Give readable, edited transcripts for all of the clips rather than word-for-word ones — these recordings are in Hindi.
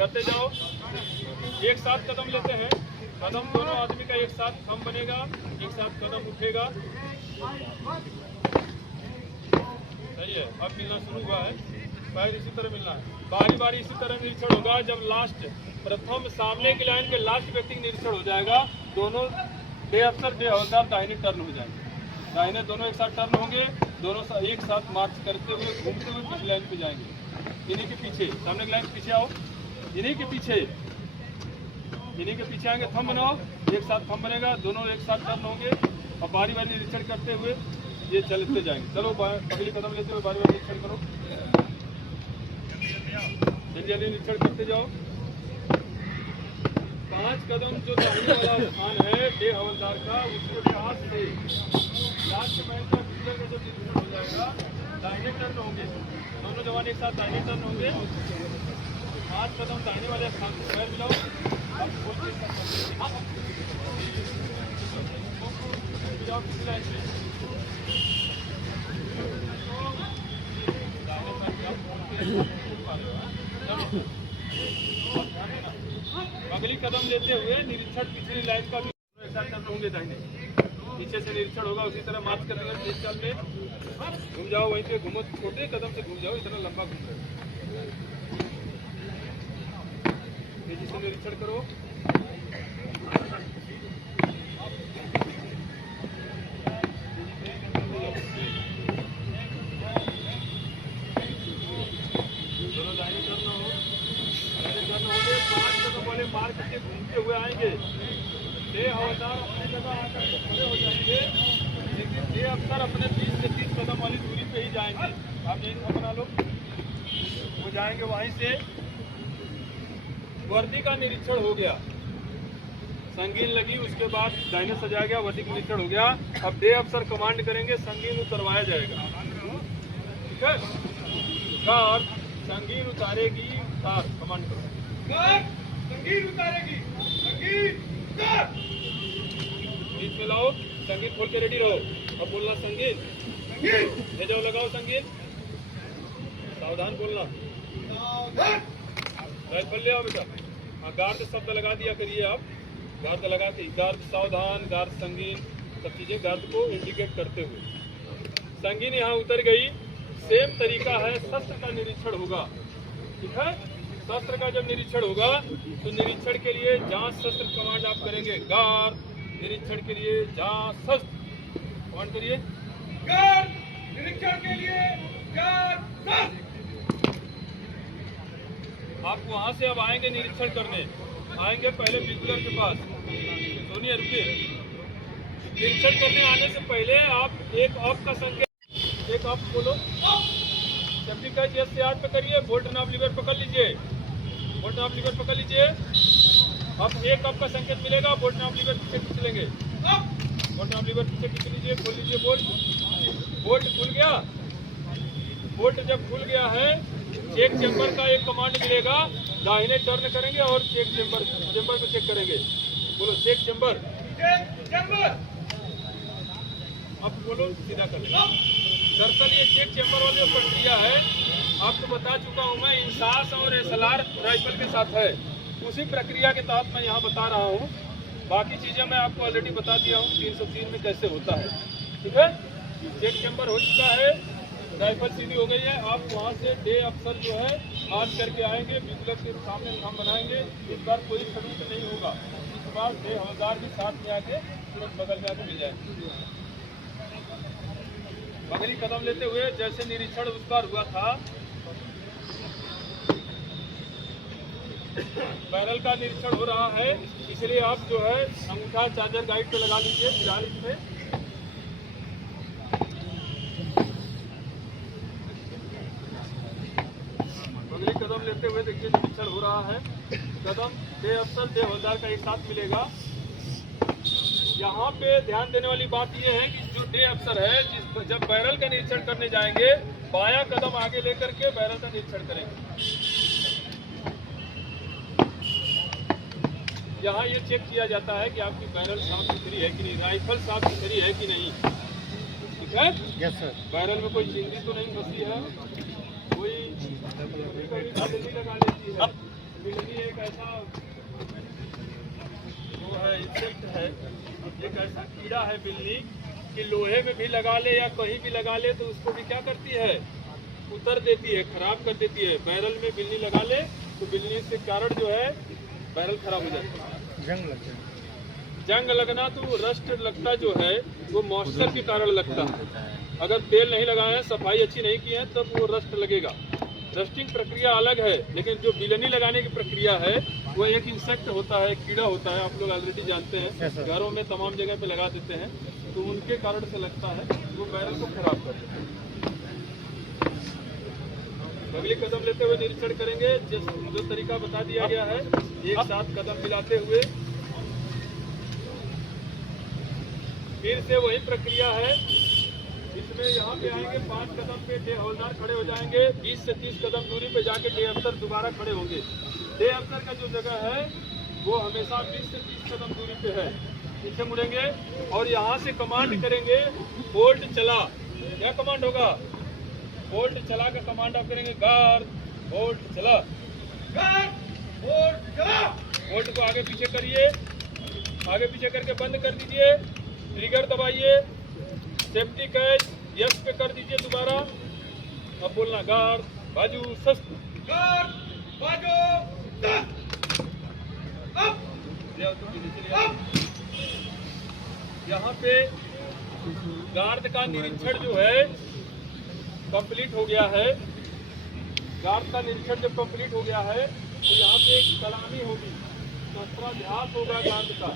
करते जाओ। एक साथ कदम लेते हैं, कदम दोनों आदमी का एक साथ थंब बनेगा, एक साथ कदम उठेगा। सही है। अब मिलना शुरू हुआ है, पैर इसी तरह मिलना है, बारी बारी इसी तरह निरीक्षण होगा। जब लास्ट प्रथम सामने की लाइन के लास्ट व्यक्ति का निरीक्षण हो जाएगा, दोनों डे अफसर डे हवलदार दाहिने टर्न हो जाएंगे। दाहिने दोनों एक साथ टर्न होंगे, दोनों एक साथ मार्च करते हुए घूमते हुए पिछली लाइन पे जाएंगे। इन्हीं के पीछे, सामने की लाइन के पीछे आओ, इन्हीं के पीछे आएंगे। थंब बनाओ, एक साथ थंब बनेगा, दोनों एक साथ टर्न होंगे और बारी बारी निरीक्षण करते हुए ये चलते जाएंगे। चलो अगली कदम लेते हुए बारी बारी निरीक्षण करो, जल्दी जल्दी निरीक्षण करते जाओ। 5 कदम जो दाहिने वाला स्थान है डे हवलदार का, उसके पास से लास्ट मैन का दूसरे का जो निरीक्षण हो जाएगा, दाहिने टर्न होंगे, दोनों जवान एक साथ दाहिने टर्न होंगे। 5 कदम दाहिने वाले स्थान से पैर मिलाओ। अब जाओ किसी लाइन पे, अगली कदम लेते हुए निरीक्षण पिछली लाइन का भी एक साथ टर्न होंगे दाहिने, पीछे से निरीक्षण होगा, उसी तरह मार्च करेंगे। तेज चाल में घूम जाओ, वहीं पे घूमो, छोटे कदम से घूम जाओ, इतना लंबा घूम जाओ। तेजी से निरीक्षण करो। दोनों दाहिने टर्न हो, दाहिने टर्न होंगे। 5 कदम वाले मार करके घूमते हुए आएंगे। डे हवलदार अपनी जगह आकर के खड़े हो जाएंगे, लेकिन डे अफसर अपने 20 से 30 कदम वाली दूरी पे ही जाएंगे। आप यही थंब बना लो, वो जाएंगे वहीं से। वर्दी का निरीक्षण हो गया, संगीन लगी, उसके बाद दाहिने सजाया गया, वर्दी का निरीक्षण हो गया। अब डे अफसर कमांड करेंगे, संगीन उतरवाया जाएगा। ठीक है, कार संगीन उतारेगी, कार कमांड करो, कार संगीन उतारेगी, संगीन उतार। बीच में लाओ, संगीन खोल के रेडी रहो। अब बोलना संगीन, संगीन ले जाओ, लगाओ संगीन, सावधान बोलना, सावधान। राइफल ले आओ बेटा। हाँ, गार्ड शब्द लगा दिया करिए आप, गार्ड लगा के, गार्ड सावधान, गार्ड संगीन, सब चीजें गार्ड को इंडिकेट करते हुए। संगीन यहाँ उतर गई। सेम तरीका है, शस्त्र का निरीक्षण होगा। ठीक है, शस्त्र का जब निरीक्षण होगा तो निरीक्षण के लिए जांच शस्त्र कमांड आप करेंगे। गार्ड निरीक्षण के लिए जांच शस्त्र कमांड करिए, गार्ड निरीक्षण के लिए जांच शस्त्र। आप वहां से अब आएंगे निरीक्षण करने, आएंगे पहले बिल्कुलर के पास। सोनिया रुकिए, निरीक्षण करने आने से पहले आप एक ऑफ का संकेत, एक ऑफ बोलो, सेफ्टी का जैसे से 8 पे करिए, बोल्ट नॉब लीवर पकड़ लीजिए, बोल्ट नॉब लीवर पकड़ लीजिए। अब एक ऑफ का संकेत मिलेगा, बोल्ट नॉब लीवर पीछे खींच लेंगे, बोल्ट नॉब लीवर पीछे खींच लीजिए, खोल लीजिए बोल्ट। बोल्ट खुल गया, बोल्ट जब खुल गया है, चेक चेम्बर का एक कमांड मिलेगा, दाहिने टर्न करेंगे और चेक चेम्बर को चेक करेंगे। बोलो चेक चेम्बर, चेम्बर। अब बोलो सीधा कर। दरअसल ये चेक चेम्बर वाली जो प्रक्रिया है, आपको बता चुका हूँ मैं, इंसास और एसएलआर राइफल के साथ है, उसी प्रक्रिया के तहत मैं यहाँ बता रहा हूँ। बाकी चीज़ें मैं आपको ऑलरेडी बता दिया हूँ 303 में कैसे होता है। ठीक है, चेक चेम्बर हो चुका है, राइफल सीधी हो गई है। आप वहाँ से डे अफसर जो है हाथ करके आएंगे, बिजलर के सामने हम बनाएंगे। इस बार कोई खड़ूस नहीं होगा, इस बार डे हवलदार भी साथ में आके तुरंत बगल में आके मिल जाएंगे। अगली कदम लेते हुए जैसे निरीक्षण उस बार हुआ था, बैरल का निरीक्षण हो रहा है, इसलिए आप जो है अंगूठा चार्जर गाइड पे लगा लीजिए फिलहाल इसमें। अगली कदम लेते हुए देखिए निरीक्षण हो रहा है। कदम डे अफसर डे हवलदार का एक साथ मिलेगा। यहाँ पे ध्यान देने वाली बात यह है कि जो डे अफसर है, जब बैरल का निरीक्षण करने जाएंगे, बायां कदम आगे लेकर के बैरल का निरीक्षण करेंगे। यहाँ ये चेक किया जाता है कि आपकी बैरल साफ सुथरी है कि नहीं, राइफल साफ सुथरी है कि नहीं। ठीक है, यस सर। बैरल में कोई चिंदी तो नहीं फंसी है, कोई लगा लेती है, ऐसा वो है इंसेक्ट है, एक ऐसा कीड़ा है बिल्ली कि लोहे में भी लगा ले या कहीं भी लगा ले तो उसको भी क्या करती है, उतर देती है, खराब कर देती है। बैरल में बिल्ली लगा ले तो बिल्ली से कारण जो है बैरल खराब हो जाता है, जंग लगता है। जंग लगना तो रस्ट लगता जो है वो मॉइस्चर के कारण लगता है। अगर तेल नहीं लगाए हैं, सफाई अच्छी नहीं की है, तब वो रस्ट लगेगा। रस्टिंग प्रक्रिया अलग है, लेकिन जो बिलनी लगाने की प्रक्रिया है वो एक इंसेक्ट होता है, कीड़ा होता है, आप लोग ऑलरेडी जानते हैं, घरों में तमाम जगह पे लगा देते हैं, तो उनके कारण से लगता है, वो बैरल को खराब कर देता है। अगली कदम लेते हुए निरीक्षण करेंगे, जो तरीका बता दिया गया है, एक साथ कदम मिलाते हुए फिर से वही प्रक्रिया है। इसमें यहाँ पे आएंगे 5 कदम पे डे हवलदार खड़े हो जाएंगे, 20 से 30 कदम दूरी पे जाके डे अफसर दोबारा खड़े होंगे। डे अफसर का जो जगह है वो हमेशा 20 से 30 कदम दूरी पे है। पीछे मुड़ेंगे और यहाँ से कमांड करेंगे, होल्ड चला। क्या कमांड होगा? होल्ड चला का कमांड आप करेंगे, गार्ड होल्ड चला, गार्ड होल्ड चला। होल्ड को आगे पीछे करिए, आगे पीछे करके बंद कर दीजिए, ट्रिगर दबाइए, सेफ्टी कैच यस पे कर दीजिए दोबारा। अब बोलना, गार्ड बाजू सस्त, गार्ड बाजू सस्त, अप। यहाँ पे गार्ड का निरीक्षण जो है कंप्लीट हो गया है। गार्ड का निरीक्षण जब कंप्लीट हो गया है तो यहाँ पे एक सलामी होगी, शस्त्राभ्यास होगा गार्ड का।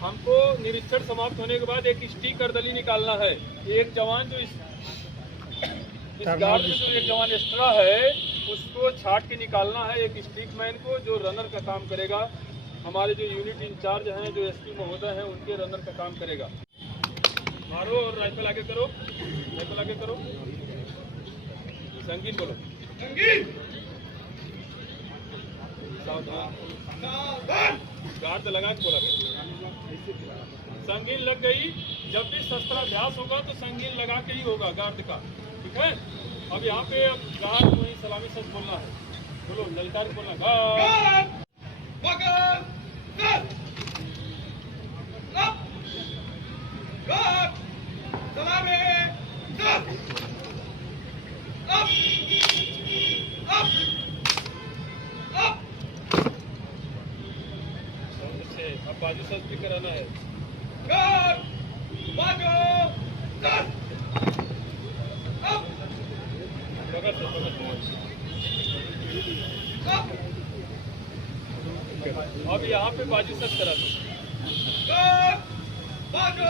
हमको निरीक्षण समाप्त होने के बाद एक स्टिक करदली निकालना है। एक जवान जो इस गार्ड में जो एक जवान एक्स्ट्रा है उसको छाट के निकालना है, एक स्टिक मैन को, जो रनर का काम करेगा। हमारे जो यूनिट इंचार्ज हैं, जो एसपी महोदय हैं, उनके रनर का काम करेगा। मारो और राइफल आगे करो, राइफल आगे करो, संगीन बोलो, संगीन, सावधान, गार्ड लगा के बोला, संगीन लग गई। जब भी शस्त्राभ्यास होगा तो संगीन लगा के ही होगा गार्ड का, ठीक है। अब यहाँ पे अब गार्ड को ही सलामी सच बोलना है, बोलो ललकार बोलना, गार्ड सलामी अब बाजू सच भी कराना है, बाजू अब यहाँ पे बाजू सच करा दो, बाजू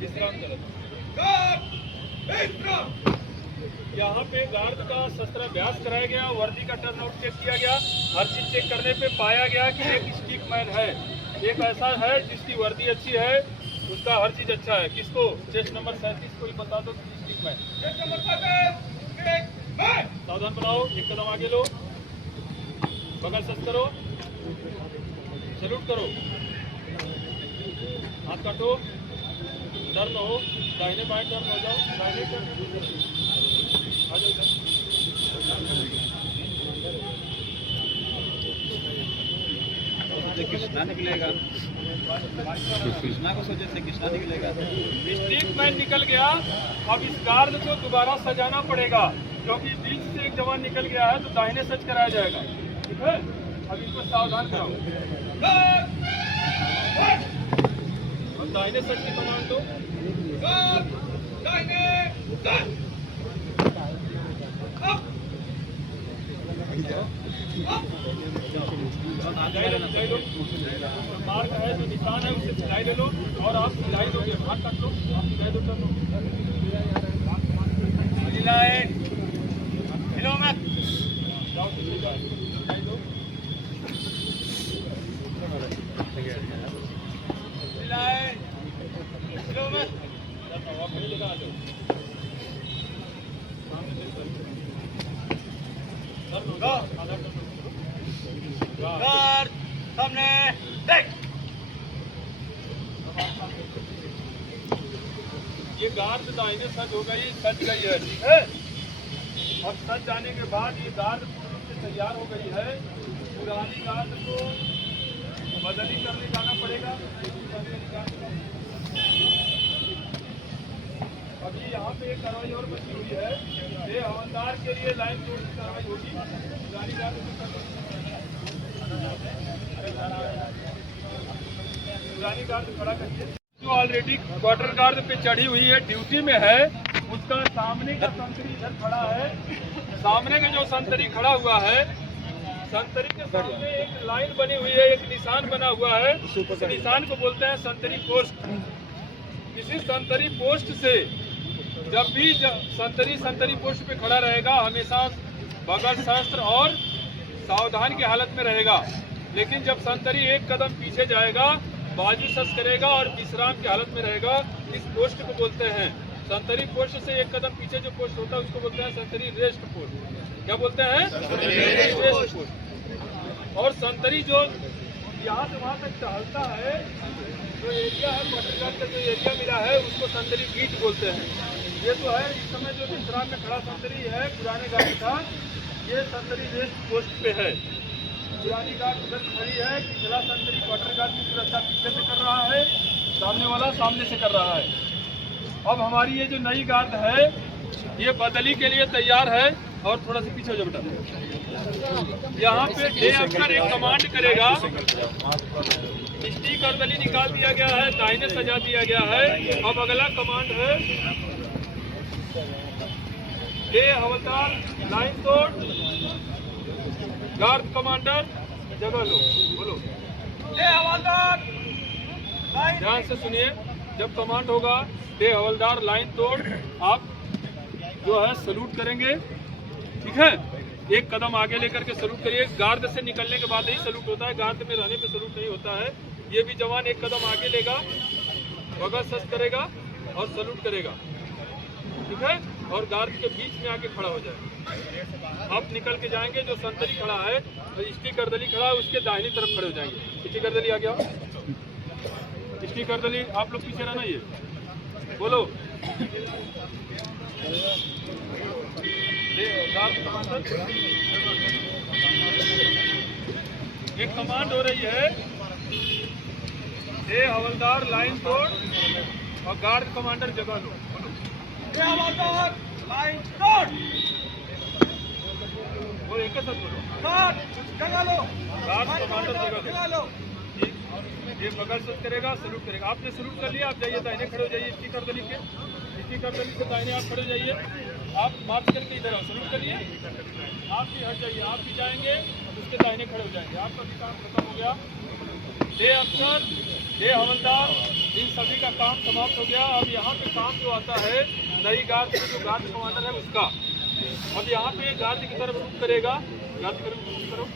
विश्राम करा दो। यहाँ पे गार्ड का शस्त्राभ्यास कराया गया, वर्दी का टर्नआउट चेक किया गया। हर चीज चेक करने पे पाया गया कि एक स्टिक मैन है, एक ऐसा है जिसकी वर्दी अच्छी है, उसका हर चीज अच्छा है। किसको? चेस्ट नंबर 37 को ही बता दो स्टिक मैन। सावधान बनाओ, एक कदम आगे लो, बगल सच करो, सैल्यूट करो, हाथ काटो, टर्न हो, दाहिने बाएं टर्न हो जाओ, दाहिने टर्न आ जाओ इधर। कृष्णा निकलेगा, कृष्णा को सोचे से कृष्णा निकलेगा। स्टिक मैन निकल गया। अब इस गार्ड को दोबारा सजाना पड़ेगा, क्योंकि बीच से एक जवान निकल गया है तो दाहिने सच कराया जाएगा, ठीक है। अब इसको सावधान कराओ, अब दाहिने सच की कमांड दो, दाहिने सच, मार्क है जो निशान है उसे सिलाई ले लो, और आप सिलाई दोगे, हाथ काट लो, आप सिलाई दो, कर लो सिलाई, हिलो मत, जाओ सिलाई दो, सिलाई, हिलो मत, आप नहीं लगा दो, गार्ड सामने देख। ये गार्ड दाहिने सच हो गई, सच गई है, ठीक है। अब सज जाने के बाद ये गार्ड पूरी रूप से तैयार हो गई है। पुरानी गार्ड को बदली करने जाना पड़ेगा। अभी यहाँ पे एक कार्रवाई और बची हुई है। ये हवलदार के लिए लाइन तोड़ की कार्रवाई होगी। पुरानी गार्ड खड़ा करिए। जो ऑलरेडी क्वार्टर गार्ड पे चढ़ी हुई है, ड्यूटी में है, उसका सामने का संतरी इधर खड़ा है। सामने का जो संतरी खड़ा हुआ है, संतरी के सामने एक लाइन बनी हुई है, एक निशान बना हुआ है। उस निशान को बोलते हैं संतरी पोस्ट। किसी संतरी पोस्ट से जब भी संतरी पोस्ट पे खड़ा रहेगा, हमेशा बगल शस्त्र और सावधान की हालत में रहेगा। लेकिन जब संतरी एक कदम पीछे जाएगा, बाजू शस्त्र करेगा और विश्राम की हालत में रहेगा, इस पोस्ट को बोलते हैं संतरी पोस्ट। से एक कदम पीछे जो पोस्ट होता है उसको बोलते हैं संतरी रेस्ट पोस्ट। क्या बोलते हैं? Rest post. और संतरी जो यहाँ से वहाँ तक टहलता है, जो एरिया है पटरघाट का जो एरिया मिला है, उसको संतरी बीट बोलते हैं। ये तो है इस समय जो विश्राम में खड़ा संतरी है, पुराने गाड़ी का, ये संतरी रेस्ट पोस्ट पे है। पुरानी गार्ड उधर खड़ी है, पिछला संतरी क्वार्टर गार्ड की सुरक्षा पीछे से कर रहा है, सामने वाला सामने से कर रहा है। अब हमारी ये जो नई गार्ड है, ये बदली के लिए तैयार है। और थोड़ा सा पीछे हो जाओ बेटा। यहाँ पे डे अफसर एक कमांड करेगा। स्टिक और दली निकाल दिया गया है, दाहिने सजा दिया गया है। अब अगला कमांड है डे हवलदार लाइन तोड़, गार्ड कमांडर जगह लो। बोलो डे हवलदार। ध्यान से सुनिए, जब कमांड होगा डे हवलदार लाइन तोड़, आप जो है सलूट करेंगे। ठीक है, एक कदम आगे लेकर के सलूट करिए। गार्ड से निकलने के बाद ही सलूट होता है, गार्ड में रहने पे सलूट नहीं होता है। ये भी जवान एक कदम आगे लेगा, बगल शस्त्र करेगा और सलूट करेगा। ठीक है, और गार्ड के बीच में आके खड़ा हो जाएगा। आप निकल के जाएंगे, जो संतरी खड़ा है, स्टिक करदली खड़ा है, उसके दाहिनी तरफ खड़े हो जाएंगे। स्टिक करदली आ गया, स्टिक करदली आप लोग पीछे रहना। ये बोलो एक कमांड हो रही है, ए हवलदार लाइन तोड़ और गार्ड कमांडर जगह लो। ए हवलदार लाइन तोड़, वो एक साथ बोलो। गार्ड जगह लो, गार्ड कमांडर जगह लो। ये बगल से करेगा, सलूट करेगा। आपने सलूट कर लिया, आप जाइए दाहिने खड़े हो जाइए। स्टिक करदली के, स्टिक करदली से दाहिने आप खड़े हो जाइए। आप मार्च करके इधर आओ, सलूट करिए। आप भी हट जाइए, आप भी जाएंगे, उसके दाहिने खड़े हो जाएंगे। आपका भी काम खत्म हो गया। डे अफसर, डे हवलदार, इन सभी का काम समाप्त हो गया। अब यहाँ पे काम जो आता है नई गार्ड से, जो गार्ड कमांडर है उसका। अब यहाँ पे गार्ड की तरफ रुख करेगा। गार्ड की तरफ रुख करो।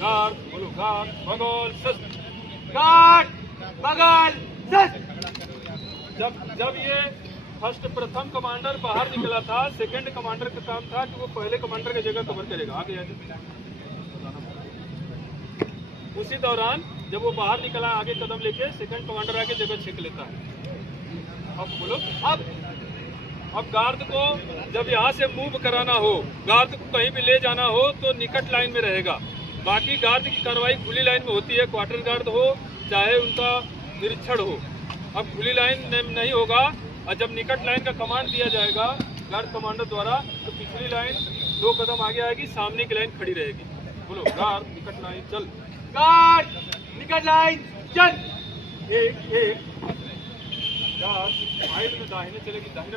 गार्ड बोलो, गार्ड बगल शस्त्र, गार्ड बगल शस्त्र। जब ये फर्स्ट प्रथम कमांडर बाहर निकला था, सेकंड कमांडर का काम था कि वो पहले कमांडर की जगह कवर करेगा। आगे उसी दौरान जब वो बाहर निकला आगे कदम लेके, सेकंड कमांडर आके जगह छीन लेता है। अब बोलो, अब गार्ड को जब यहाँ से मूव कराना हो, गार्ड को कहीं भी ले जाना हो, तो निकट लाइन में रहेगा। बाकी गार्ड की कार्रवाई खुली लाइन में होती है, क्वार्टर गार्ड हो चाहे उनका निरीक्षण हो। अब खुली लाइन नहीं होगा, और जब निकट लाइन का कमांड दिया जाएगा गार्ड कमांडर द्वारा, तो पिछली लाइन 2 कदम आगे आएगी, सामने की लाइन खड़ी रहेगी। बोलो गार्ड निकट लाइन चल, गार्ड निकट लाइन चल। एक गार्ड साइड में दाहिने चलेगी, दाहिने